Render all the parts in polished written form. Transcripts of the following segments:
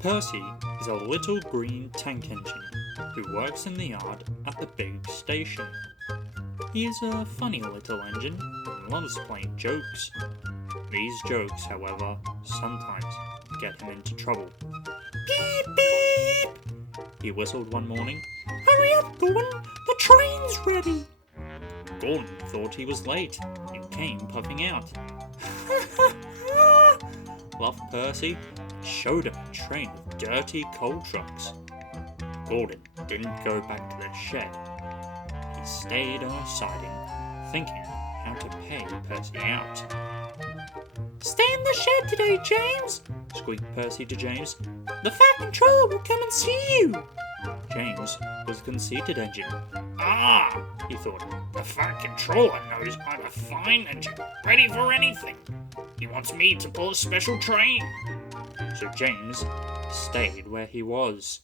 Percy is a little green tank engine who works in the yard at the big station. He is a funny little engine and loves playing jokes. These jokes, however, sometimes get him into trouble. Beep beep! He whistled one morning. Hurry up, Gordon! The train's ready! Gordon thought he was late and came puffing out. Laughed Percy. Showed him a train of dirty coal trucks. Gordon didn't go back to the shed. He stayed on a siding, thinking how to pay Percy out. Stay in the shed today, James, squeaked Percy to James. The Fat Controller will come and see you. James was a conceited engine. Ah, he thought, the Fat Controller knows I'm a fine engine, ready for anything. He wants me to pull a special train. So James stayed where he was,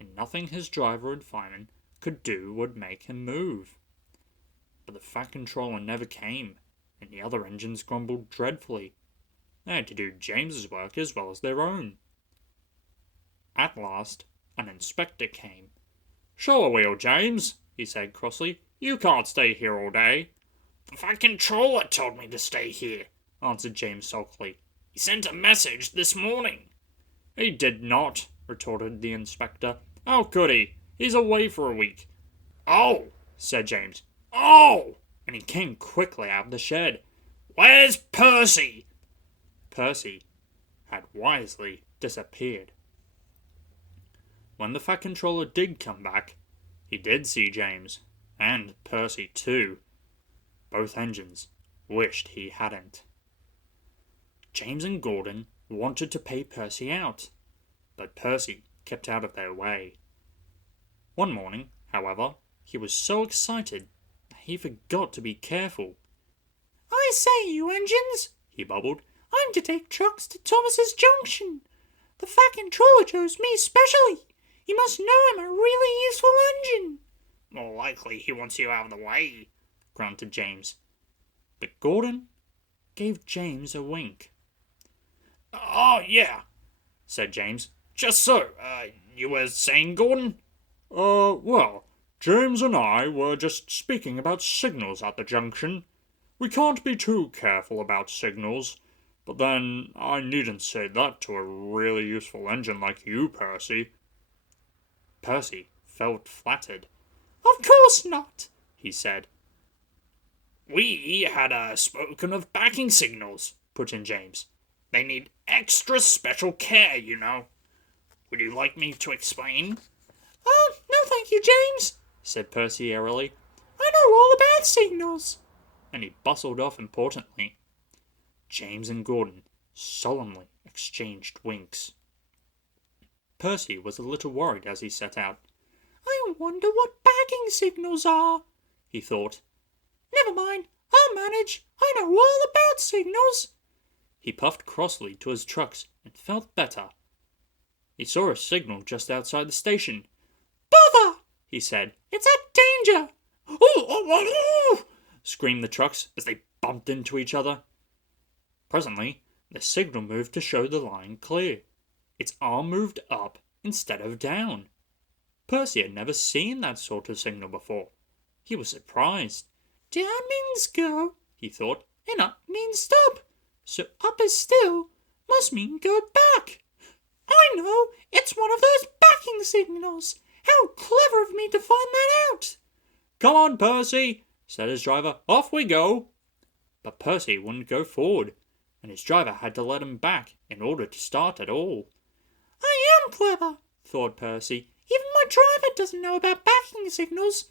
and nothing his driver and fireman could do would make him move. But the Fat Controller never came, and the other engines grumbled dreadfully. They had to do James's work as well as their own. At last, an inspector came. Show a wheel, James, he said crossly. You can't stay here all day. The Fat Controller told me to stay here, answered James sulkily. He sent a message this morning. He did not, retorted the inspector. How could he? He's away for a week. Oh, said James. Oh! And he came quickly out of the shed. Where's Percy? Percy had wisely disappeared. When the Fat Controller did come back, he did see James, and Percy too. Both engines wished he hadn't. James and Gordon wanted to pay Percy out, but Percy kept out of their way. One morning, however, he was so excited that he forgot to be careful. I say, you engines, he bubbled, I'm to take trucks to Thomas's Junction. The Fat Controller chose me specially. You must know I'm a really useful engine. More likely he wants you out of the way, grunted James. But Gordon gave James a wink. Oh, yeah, said James. Just so, you were saying, Gordon? Well, James and I were just speaking about signals at the junction. We can't be too careful about signals, but then I needn't say that to a really useful engine like you, Percy. Percy felt flattered. Of course not, he said. We had spoken of backing signals, put in James. They need extra special care, you know. Would you like me to explain? No thank you, James, said Percy airily. I know all about signals. And he bustled off importantly. James and Gordon solemnly exchanged winks. Percy was a little worried as he set out. I wonder what backing signals are, he thought. Never mind, I'll manage. I know all about signals. He puffed crossly to his trucks and felt better. He saw a signal just outside the station. Bother, he said. It's at danger. Oh, screamed the trucks as they bumped into each other. Presently, the signal moved to show the line clear. Its arm moved up instead of down. Percy had never seen that sort of signal before. He was surprised. Down means go, he thought, and up means stop. So up is still must mean go back. I know, it's one of those backing signals. How clever of me to find that out. Come on, Percy, said his driver. Off we go. But Percy wouldn't go forward, and his driver had to let him back in order to start at all. I am clever, thought Percy. Even my driver doesn't know about backing signals.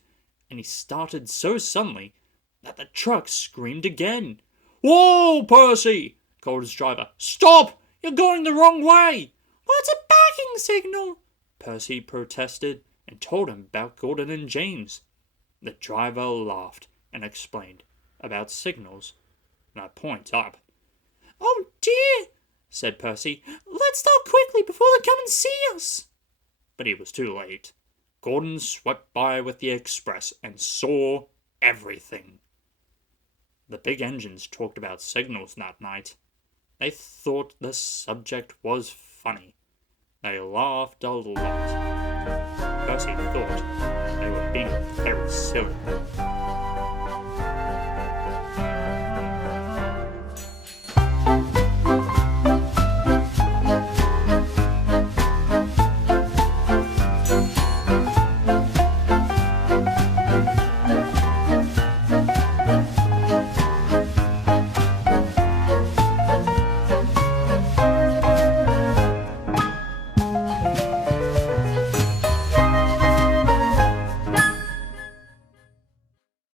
And he started so suddenly that the truck screamed again. Whoa, Percy, called his driver. Stop! You're going the wrong way. That's a backing signal, Percy protested and told him about Gordon and James. The driver laughed and explained about signals that point up. Oh dear, said Percy. Let's start quickly before they come and see us. But he was too late. Gordon swept by with the express and saw everything. The big engines talked about signals that night. They thought the subject was funny. They laughed a lot. Percy thought they were being very silly.